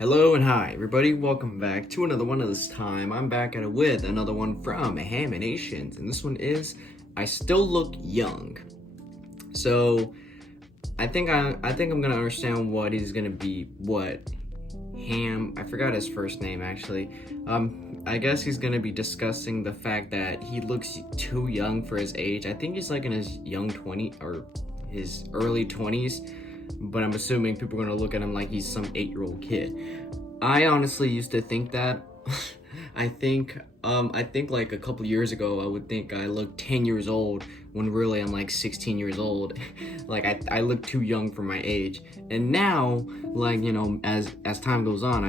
Hello and hi everybody, welcome back to another one. Of this time I'm back at it with another one from Haminations, and this one is I Still Look Young. So I think I'm gonna understand what he's gonna be, I forgot his first name actually. I guess he's gonna be discussing the fact that he looks too young for his age. I think he's like in his young 20 or his early 20s, but I'm assuming people are gonna look at him like he's some 8-year-old kid. I honestly used to think that. I think like a couple years ago I would think I looked 10 years old when really I'm like 16 years old. Like I look too young for my age. And now, like, you know, as time goes on,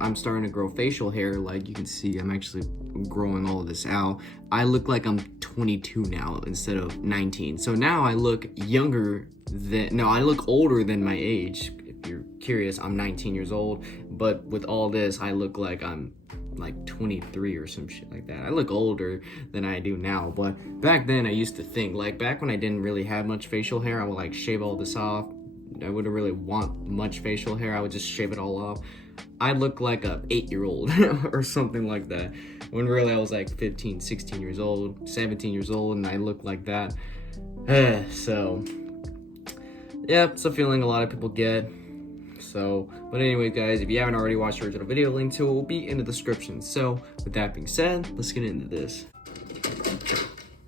I'm starting to grow facial hair. Like you can see, I'm actually growing all of this out. I look like I'm 22 now instead of 19. So now I look I look older than my age. If you're curious, I'm 19 years old, but with all this, I look like I'm like 23 or some shit like that. I look older than I do now, but back then I used to think, like back when I didn't really have much facial hair, I would like shave all this off. I wouldn't really want much facial hair. I would just shave it all off. I look like a 8-year-old or something like that, when really I was like 15, 16 years old, 17 years old, and I look like that. So yeah, it's a feeling a lot of people get. So, but anyway, guys, if you haven't already watched the original video, link to it will be in the description. So, with that being said, let's get into this.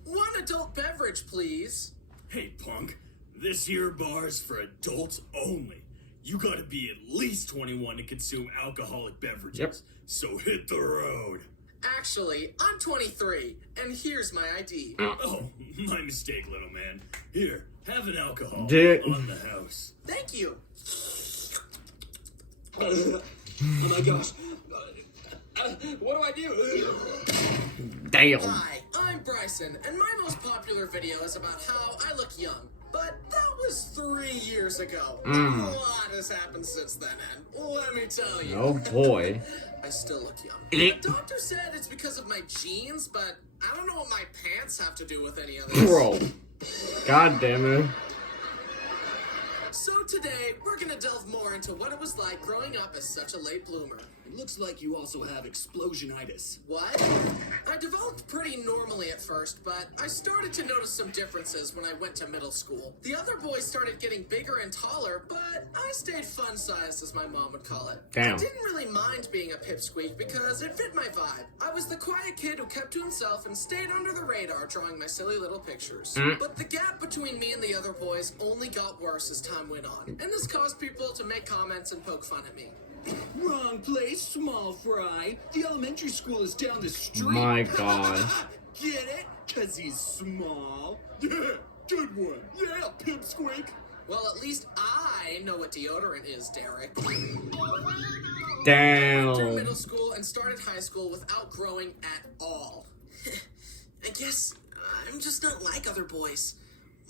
One adult beverage, please. Hey, punk. This here bar's for adults only. You gotta be at least 21 to consume alcoholic beverages. Yep. So hit the road. Actually, I'm 23, and here's my ID. Oh, my mistake, little man. Here, have an alcohol Dude. on the house. Thank you. Oh my gosh. What do I do? Damn. Hi, I'm Bryson, and my most popular video is about how I look young. But that was 3 years ago. A lot has happened since then, and let me tell you. Oh boy. I still look young. The doctor said it's because of my genes, but I don't know what my pants have to do with any of this. Bro. God damn it. So today, we're gonna delve more into what it was like growing up as such a late bloomer. It looks like you also have explosionitis. What? I developed pretty normally at first, but I started to notice some differences when I went to middle school. The other boys started getting bigger and taller, but I stayed fun-sized, as my mom would call it. Damn. I didn't really mind being a pipsqueak because it fit my vibe. I was the quiet kid who kept to himself and stayed under the radar drawing my silly little pictures. But the gap between me and the other boys only got worse as time went on, and this caused people to make comments and poke fun at me. Wrong place, small fry. The elementary school is down the street. My God. Get it? 'Cause he's small. Yeah, good one. Yeah, pipsqueak. Well, at least I know what deodorant is, Derek. Through Damn. middle school and started high school without growing at all. I guess I'm just not like other boys.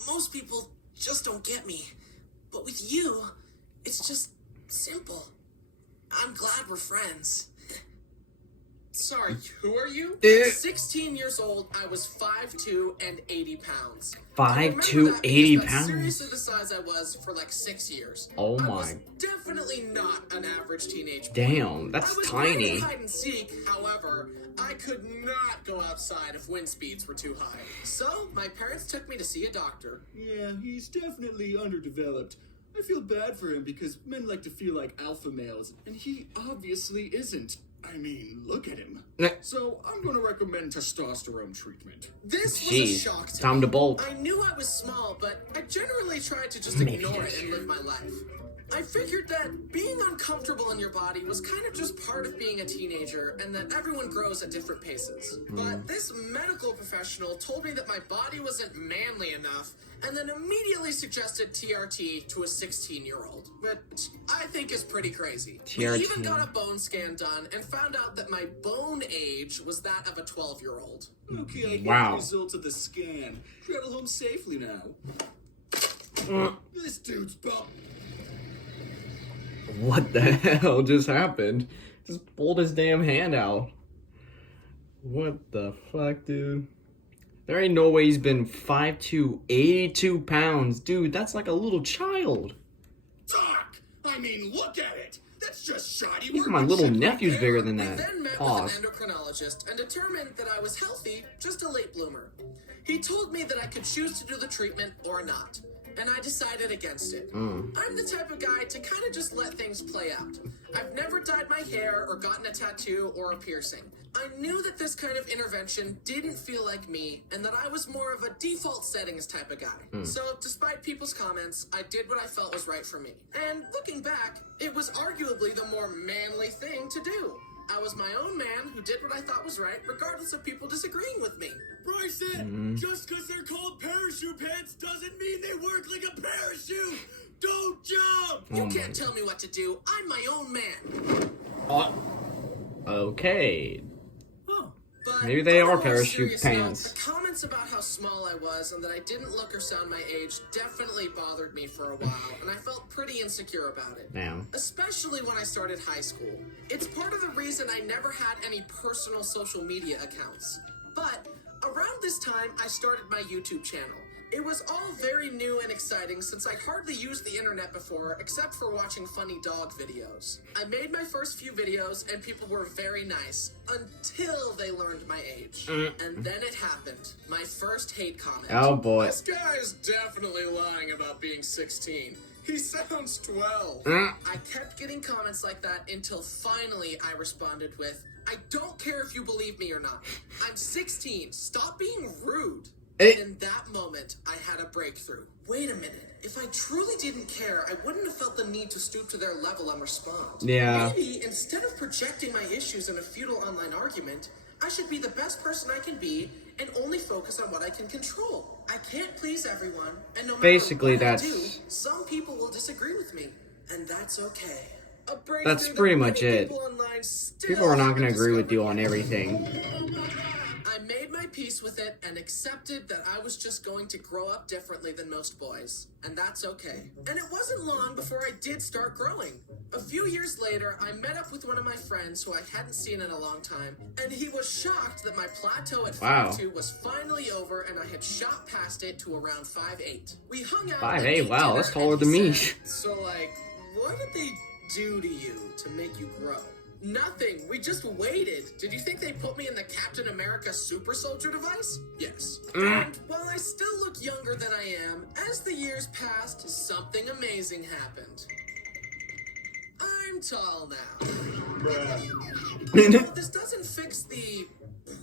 Most people just don't get me. But with you, it's just simple. I'm glad we're friends. Sorry, who are you? At 16 years old, I was 5'2" and 80 pounds. 5'2", 80 pounds? Seriously the size I was for like 6 years. Oh I my. was definitely not an average teenage boy. Damn, that's I was tiny. great at hide and seek, however, I could not go outside if wind speeds were too high. So, my parents took me to see a doctor. Yeah, he's definitely underdeveloped. I feel bad for him because men like to feel like alpha males, and he obviously isn't. I mean, look at him. So, I'm going to recommend testosterone treatment. This was Jeez, a shock to time me. to bulk. I knew I was small, but I generally tried to just ignore it and live my life. I figured that being uncomfortable in your body was kind of just part of being a teenager and that everyone grows at different paces. But this medical professional told me that my body wasn't manly enough and then immediately suggested TRT to a 16-year-old, which I think is pretty crazy. TRT. We even got a bone scan done and found out that my bone age was that of a 12-year-old. Okay, Wow. the results of the scan. Travel home safely now. This dude's bum. What the hell just happened? Just pulled his damn hand out. What the fuck, dude? There ain't no way he's been 5'2", 82 pounds. Dude, that's like a little child. Doc! I mean, look at it! That's just shoddy Even my little workmanship. nephew's bigger than We that. then met Pause. with an endocrinologist and determined that I was healthy, just a late bloomer. He told me that I could choose to do the treatment or not, and I decided against it. I'm the type of guy to kind of just let things play out. I've never dyed my hair or gotten a tattoo or a piercing. I knew that this kind of intervention didn't feel like me, and that I was more of a default settings type of guy. So, despite people's comments, I did what I felt was right for me. And looking back, it was arguably the more manly thing to do. I was my own man who did what I thought was right, regardless of people disagreeing with me. Bryson, just because they're called parachute pants doesn't mean they work like a parachute. Don't jump. You can't tell me what to do. I'm my own man. Okay. But Maybe they on a are more parachute serious note, pants. the comments about how small I was and that I didn't look or sound my age definitely bothered me for a while, and I felt pretty insecure about it. Damn. Especially when I started high school. It's part of the reason I never had any personal social media accounts. But around this time, I started my YouTube channel. It was all very new and exciting since I hardly used the internet before, except for watching funny dog videos. I made my first few videos and people were very nice, until they learned my age. And then it happened. My first hate comment. Oh boy. This guy is definitely lying about being 16. He sounds 12. Mm. I kept getting comments like that until finally I responded with, I don't care if you believe me or not. I'm 16. Stop being rude. In that moment, I had a breakthrough. Wait a minute. If I truly didn't care, I wouldn't have felt the need to stoop to their level and respond. Yeah. Maybe instead of projecting my issues in a futile online argument, I should be the best person I can be and only focus on what I can control. I can't please everyone, and no matter Basically, what that's- I do, some people will disagree with me, and that's okay. A breakthrough That's that pretty many much it. people online still People are not going to haven't agree with you discovered on yet. everything. I made my peace with it and accepted that I was just going to grow up differently than most boys. And that's okay. And it wasn't long before I did start growing. A few years later, I met up with one of my friends who I hadn't seen in a long time, and he was shocked that my plateau at Wow. 5'2" was finally over and I had shot past it to around 5'8". We hung out 5'8", and ate wow, dinner, that's and taller he than me. said, So, what did they do to you to make you grow? Nothing. We just waited. Did you think they put me in the Captain America super soldier device? Yes. And while I still look younger than I am, as the years passed, something amazing happened. I'm tall now. Now, this doesn't fix the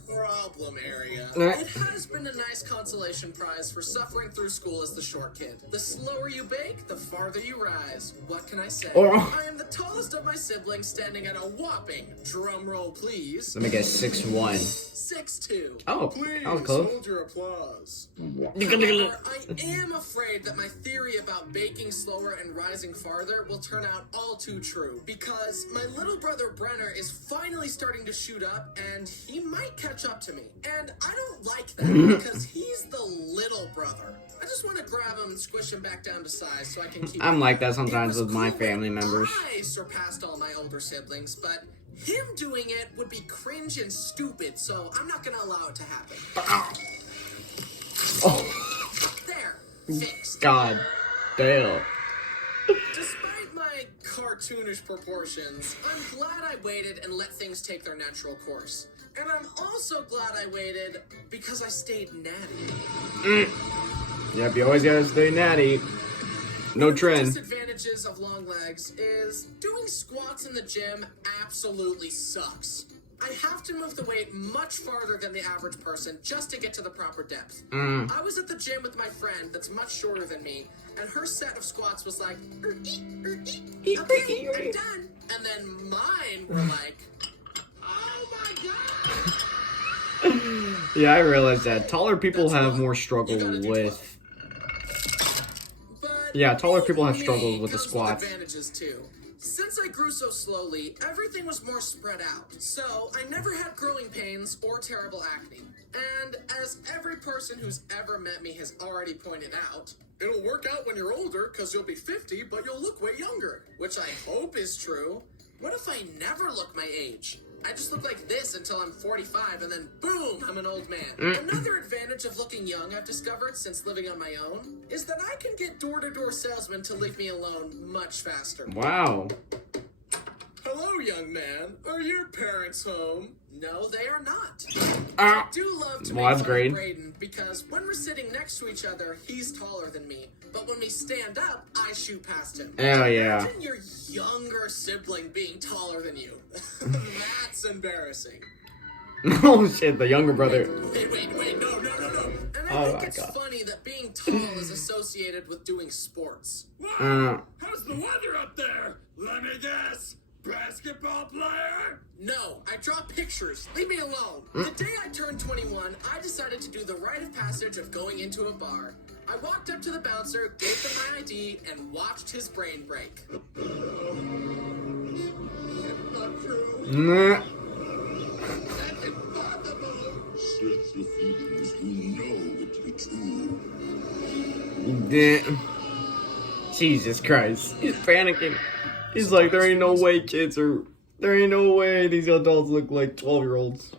problem area. It has been a nice consolation prize for suffering through school as the short kid. The slower you bake, the farther you rise. What can I say? Oh. I am the tallest of my siblings, standing at a whopping, drum roll please, Let me guess, 6'1". 6'2". Oh, Please that was close. hold your applause. However, I am afraid that my theory about baking slower and rising farther will turn out all too true, because my little brother Brenner is finally starting to shoot up, and he might catch up to me. And I don't like that, because he's the little brother. I just want to grab him and squish him back down to size so I can keep I'm him. like that It sometimes was with my cool family that members. I surpassed all my older siblings, but him doing it would be cringe and stupid, so I'm not gonna allow it to happen. There, fixed. God damn. Despite my cartoonish proportions, I'm glad I waited and let things take their natural course. And I'm also glad I waited because I stayed natty. Yep, you always gotta stay natty. No trend. Disadvantages of long legs is doing squats in the gym absolutely sucks. I have to move the weight much farther than the average person just to get to the proper depth. I was at the gym with my friend that's much shorter than me, and her set of squats was like, okay, I'm done. And then mine were like, oh my god! Yeah, I realize that. Taller people have more struggle with... But Yeah, taller people have me struggles with the comes squats. Advantages too. Since I grew so slowly, everything was more spread out. So I never had growing pains or terrible acne. And as every person who's ever met me has already pointed out, it'll work out when you're older because you'll be 50, but you'll look way younger. Which I hope is true. What if I never look my age? I just look like this until I'm 45, and then boom, I'm an old man. Another advantage of looking young I've discovered since living on my own is that I can get door-to-door salesmen to leave me alone much faster. Wow. Hello, young man. Are your parents home? No, they are not. Ah. I do love to Well, make that's fun great. of Braden because when we're sitting next to each other, he's taller than me. But when we stand up, I shoot past him. Oh, yeah. Imagine your younger sibling being taller than you. That's embarrassing. Oh shit, the younger brother. Wait, no. And I Oh think my it's God. funny that being tall is associated with doing sports. How's the weather up there? Let me guess. Basketball player? No, I draw pictures. Leave me alone. The day I turned 21, I decided to do the rite of passage of going into a bar. I walked up to the bouncer, gave them my ID, and watched his brain break. Not true. Nah. That's impossible. Search your feelings, you know it to be true. Damn. Jesus Christ. He's panicking. He's like, there ain't no way kids are... There ain't no way these adults look like 12-year-olds.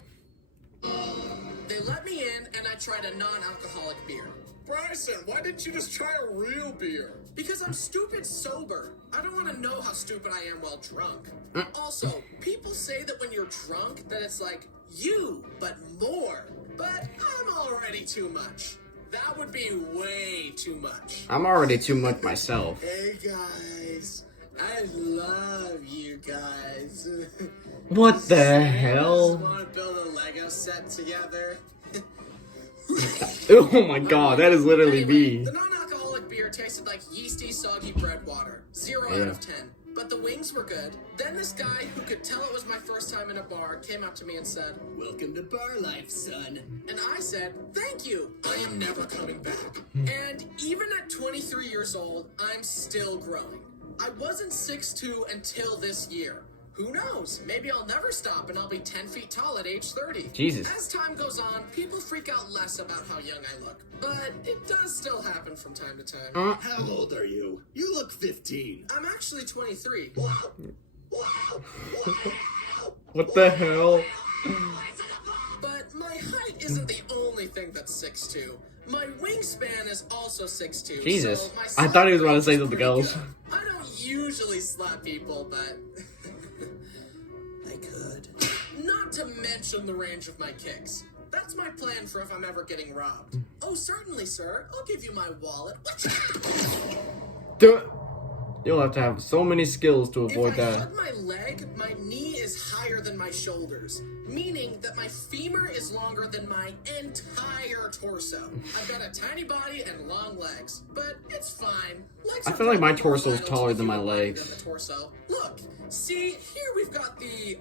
They let me in, and I tried a non-alcoholic beer. Bryson, why didn't you just try a real beer? Because I'm stupid sober. I don't want to know how stupid I am while drunk. Also, people say that when you're drunk, that it's like you, but more. But I'm already too much. That would be way too much. I'm already too much myself. Hey guys, I love you guys. What the hell? Want to build a Lego set together? Oh my god, that is literally Anyway, me. the non-alcoholic beer tasted like yeasty, soggy bread water. 0 out of 10. But the wings were good. Then this guy who could tell it was my first time in a bar came up to me and said, Welcome to bar life, son. and I said, thank you. I am never coming back. And even at 23 years old, I'm still growing. I wasn't 6'2" until this year. Who knows? Maybe I'll never stop and I'll be 10 feet tall at age 30. Jesus. As time goes on, people freak out less about how young I look. But it does still happen from time to time. How old are you? You look 15. I'm actually 23. What the hell? But my height isn't the only thing that's 6'2". My wingspan is also 6'2". Jesus. So my I thought he was slap about to say is something pretty else. good. I don't usually slap people, but I could. Not to mention the range of my kicks. That's my plan for if I'm ever getting robbed. Oh, certainly, sir. I'll give you my wallet. Duh. You'll have to have so many skills to avoid If I that. hug my leg, my knee is higher than my shoulders, meaning that my femur is longer than my entire torso. I've got a tiny body and long legs, but it's fine. Legs I are feel like my probably torso is vital to taller the than my human body legs. than the torso. Look, see, here we've got the,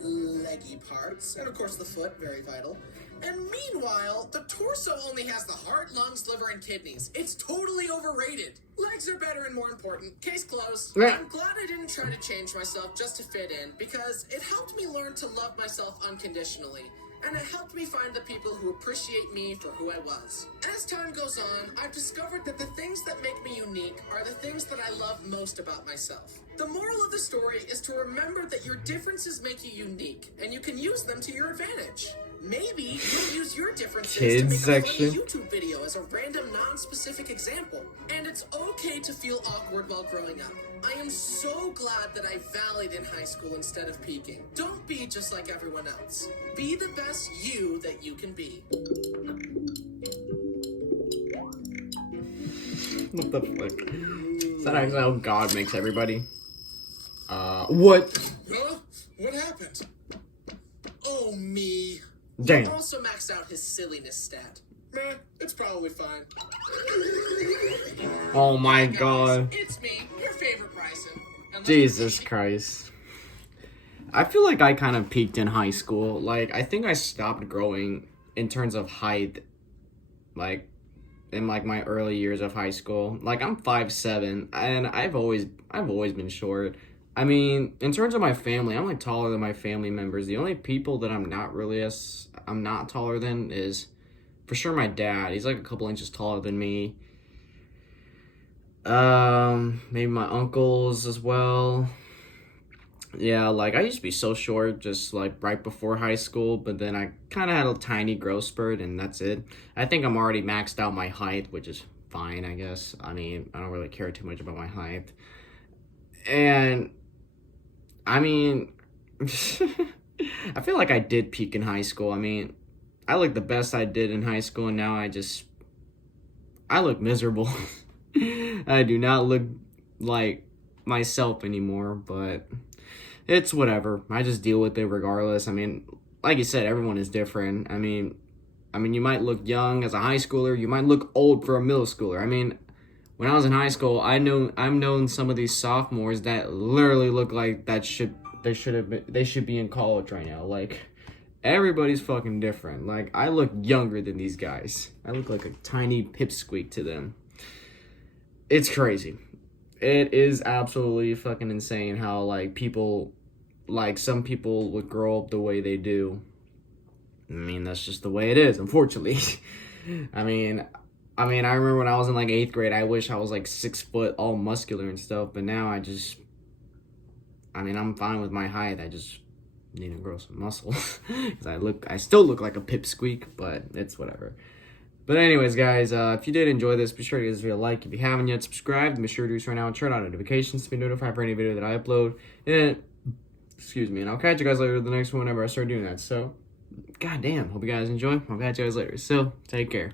leggy parts, and of course the foot, very vital. And meanwhile, the torso only has the heart, lungs, liver, and kidneys. It's totally overrated. Legs are better and more important. Case closed. Yeah. I'm glad I didn't try to change myself just to fit in, because it helped me learn to love myself unconditionally. And it helped me find the people who appreciate me for who I was. As time goes on, I've discovered that the things that make me unique are the things that I love most about myself. The moral of the story is to remember that your differences make you unique, and you can use them to your advantage. Maybe you'll use your differences Kids to make section. a funny YouTube video as a random, non-specific example. And it's okay to feel awkward while growing up. I am so glad that I valleyed in high school instead of peaking. Don't be just like everyone else. Be the best you that you can be. What the fuck? Is that actually how God makes everybody? What? Huh? What happened? Oh, me. Damn. He also maxed out his silliness stat. Meh, it's probably fine. Oh my Guys, god. it's me, your favorite Bryson. And Jesus Christ. I feel like I kind of peaked in high school. Like, I think I stopped growing in terms of height, like, in, like, my early years of high school. Like, I'm 5'7", and I've always been short. I mean, in terms of my family, I'm, like, taller than my family members. The only people that I'm not taller than is, for sure, my dad. He's, like, a couple inches taller than me. Maybe my uncles as well. Yeah, like, I used to be so short just, like, right before high school, but then I kind of had a tiny growth spurt, and that's it. I think I'm already maxed out my height, which is fine, I guess. I mean, I don't really care too much about my height. And I mean, I feel like I did peak in high school. I mean, I look the best I did in high school, and now I look miserable. I do not look like myself anymore, but it's whatever. I just deal with it regardless. I mean, like you said, everyone is different. I mean, you might look young as a high schooler. You might look old for a middle schooler. I mean, when I was in high school, I've known some of these sophomores that literally look like they should be in college right now. Like, everybody's fucking different. Like, I look younger than these guys. I look like a tiny pipsqueak to them. It's crazy. It is absolutely fucking insane how, like, people, like, some people would grow up the way they do. I mean, that's just the way it is, unfortunately. I mean, I remember when I was in, like, 8th grade, I wish I was, like, 6 foot, all muscular and stuff, but now I'm fine with my height. I just need to grow some muscle. Because I still look like a pipsqueak, but it's whatever. But anyways, guys, if you did enjoy this, be sure to give this video a like. If you haven't yet subscribed, be sure to do so right now and turn on notifications to be notified for any video that I upload. And, excuse me, and I'll catch you guys later with the next one whenever I start doing that. So, goddamn, hope you guys enjoy. I'll catch you guys later. So, take care.